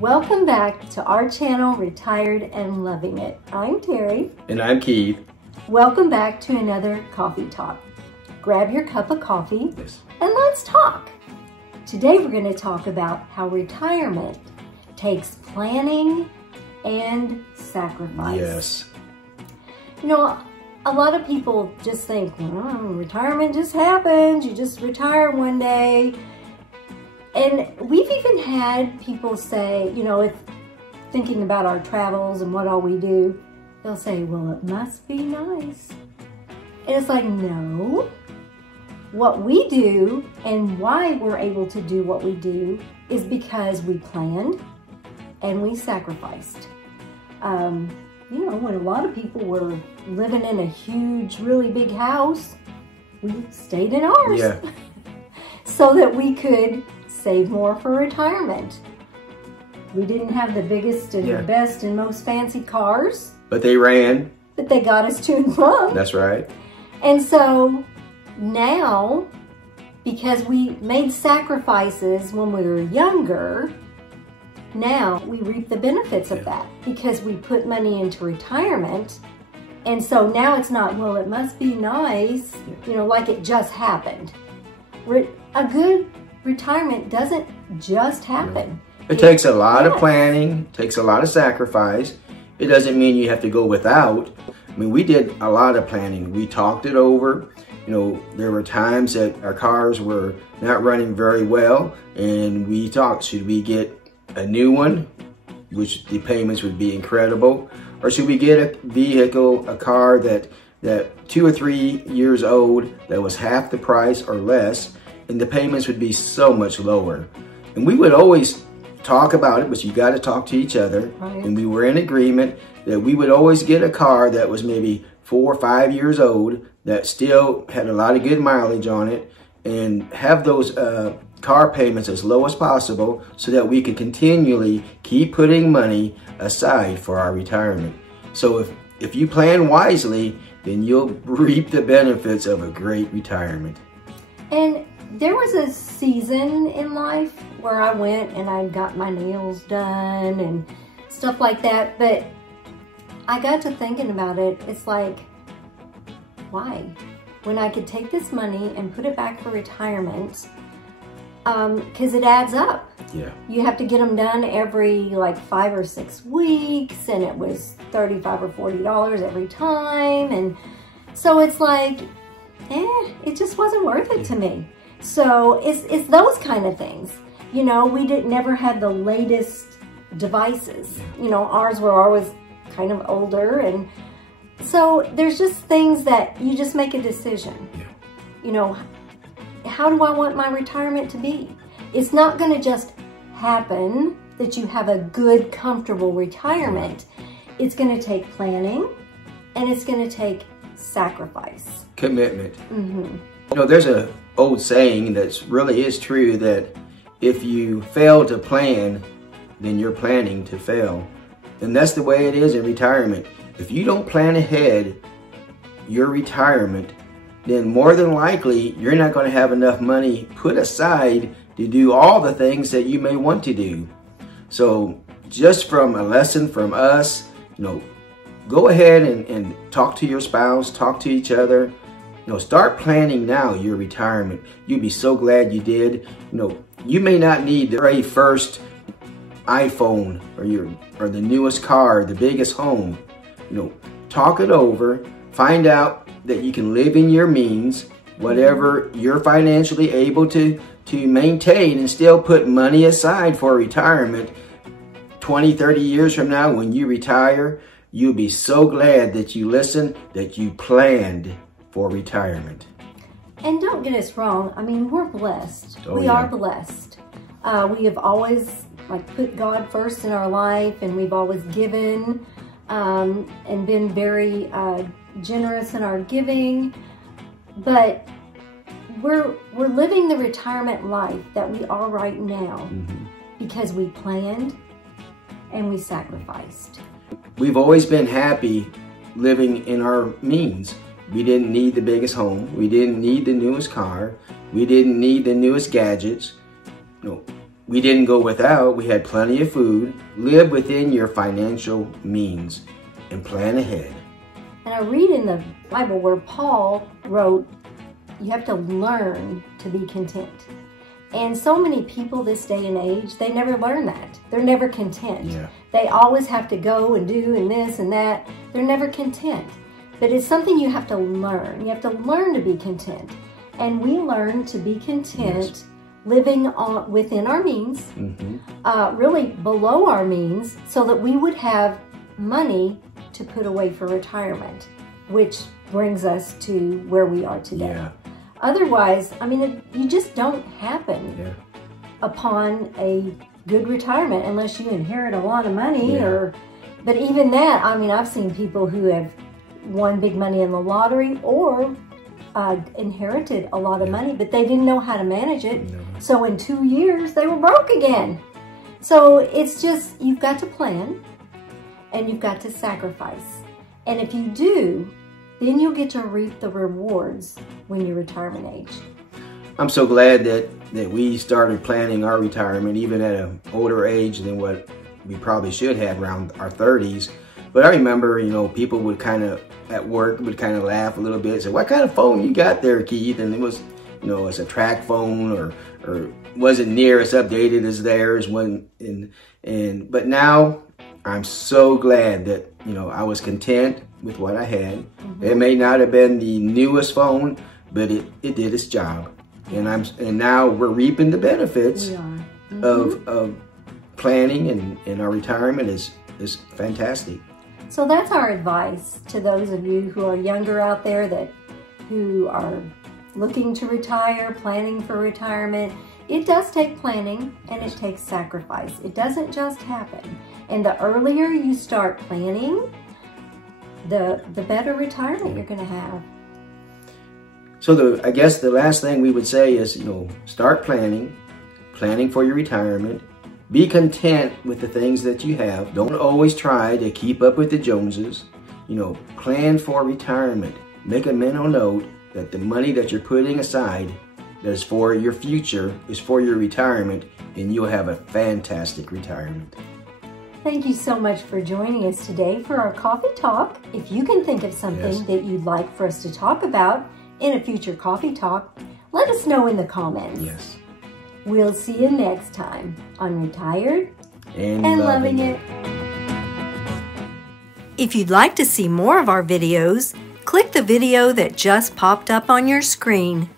Welcome back to our channel, Retired and Loving It. I'm Terry. And I'm Keith. Welcome back to another coffee talk. Grab your cup of coffee and let's talk. Today we're going to talk about how retirement takes planning and sacrifice. Yes. You know, a lot of people just think, retirement just happens. You just retire one day. And we've even had people say, you know, if thinking about our travels and what all we do, they'll say, well, it must be nice. And it's like, no. What we do and why we're able to do what we do is because we planned and we sacrificed. You know, when a lot of people were living in a huge, really big house, we stayed in ours so that we could save more for retirement. We didn't have the biggest and the best and most fancy cars. But they ran. But they got us to and from. That's right. And so now, because we made sacrifices when we were younger, now we reap the benefits of that because we put money into retirement. And so now it's not, well, it must be nice, you know, like it just happened. A good retirement doesn't just happen. It takes a lot of planning, takes a lot of sacrifice. It doesn't mean you have to go without. I mean, we did a lot of planning. We talked it over. You know, there were times that our cars were not running very well, and we talked, should we get a new one, which the payments would be incredible, or should we get a vehicle, a car that 2 or 3 years old, that was half the price or less, and the payments would be so much lower. And we would always talk about it, but you got to talk to each other. Right. And we were in agreement that we would always get a car that was maybe 4 or 5 years old, that still had a lot of good mileage on it, and have those car payments as low as possible so that we can continually keep putting money aside for our retirement. So if you plan wisely, then you'll reap the benefits of a great retirement. And there was a season in life where I went and I got my nails done and stuff like that, but I got to thinking about it. It's like, why? When I could take this money and put it back for retirement, because it adds up. Yeah. You have to get them done every like 5 or 6 weeks, and it was $35 or $40 every time, and so it's like, it just wasn't worth it to me. So it's those kind of things. You know, we never had the latest devices. You know, ours were always kind of older, and so there's just things that you just make a decision. Yeah. You know, how do I want my retirement to be? It's not going to just happen that you have a good, comfortable retirement. It's going to take planning, and it's going to take sacrifice. Commitment. You know, there's an old saying that really is true, that if you fail to plan, then you're planning to fail. And that's the way it is in retirement. If you don't plan ahead your retirement, then more than likely you're not going to have enough money put aside to do all the things that you may want to do. So just from a lesson from us, you know, go ahead and talk to your spouse, talk to each other. You know, start planning now your retirement. You'll be so glad you did. You know, you may not need the very first iPhone or the newest car, the biggest home. You know, talk it over, find out that you can live in your means, whatever you're financially able to maintain, and still put money aside for retirement. 20, 30 years from now, when you retire, you'll be so glad that you listened, that you planned for retirement. And don't get us wrong, I mean, we're blessed. We are blessed. We have always put God first in our life, and we've always given and been very generous in our giving. But we're living the retirement life that we are right now because we planned and we sacrificed. We've always been happy living in our means. We didn't need the biggest home. We didn't need the newest car. We didn't need the newest gadgets. You know, we didn't go without. We had plenty of food. Live within your financial means and plan ahead. And I read in the Bible where Paul wrote, you have to learn to be content. And so many people this day and age, they never learn that. They're never content. Yeah. They always have to go and do and this and that. They're never content. But it's something you have to learn. You have to learn to be content. And we learn to be content, Yes. living within our means, really below our means, so that we would have money to put away for retirement, which brings us to where we are today. Yeah. Otherwise, I mean, you just don't happen upon a good retirement unless you inherit a lot of money but even that, I mean, I've seen people who have won big money in the lottery or inherited a lot of money, but they didn't know how to manage it. So in 2 years, they were broke again. So it's just, you've got to plan and you've got to sacrifice. And if you do, then you'll get to reap the rewards when you're retirement age. I'm so glad that we started planning our retirement even at an older age than what we probably should have, around our 30s. But I remember, you know, people would kind of, at work, would kind of laugh a little bit, say, what kind of phone you got there, Keith? And it was, you know, it's a track phone or wasn't near as updated as theirs. But now I'm so glad that, you know, I was content with what I had. It may not have been the newest phone, but it did its job. And now we're reaping the benefits of planning, and our retirement is fantastic. So that's our advice to those of you who are younger out there who are looking to retire, planning for retirement. It does take planning and it takes sacrifice. It doesn't just happen. And the earlier you start planning, the better retirement you're going to have. So I guess the last thing we would say is, you know, start planning for your retirement. Be content with the things that you have. Don't always try to keep up with the Joneses. You know, plan for retirement. Make a mental note that the money that you're putting aside that is for your future is for your retirement, and you'll have a fantastic retirement. Thank you so much for joining us today for our coffee talk. If you can think of something that you'd like for us to talk about in a future coffee talk, let us know in the comments. Yes. We'll see you next time on Retired And Loving It. If you'd like to see more of our videos, click the video that just popped up on your screen.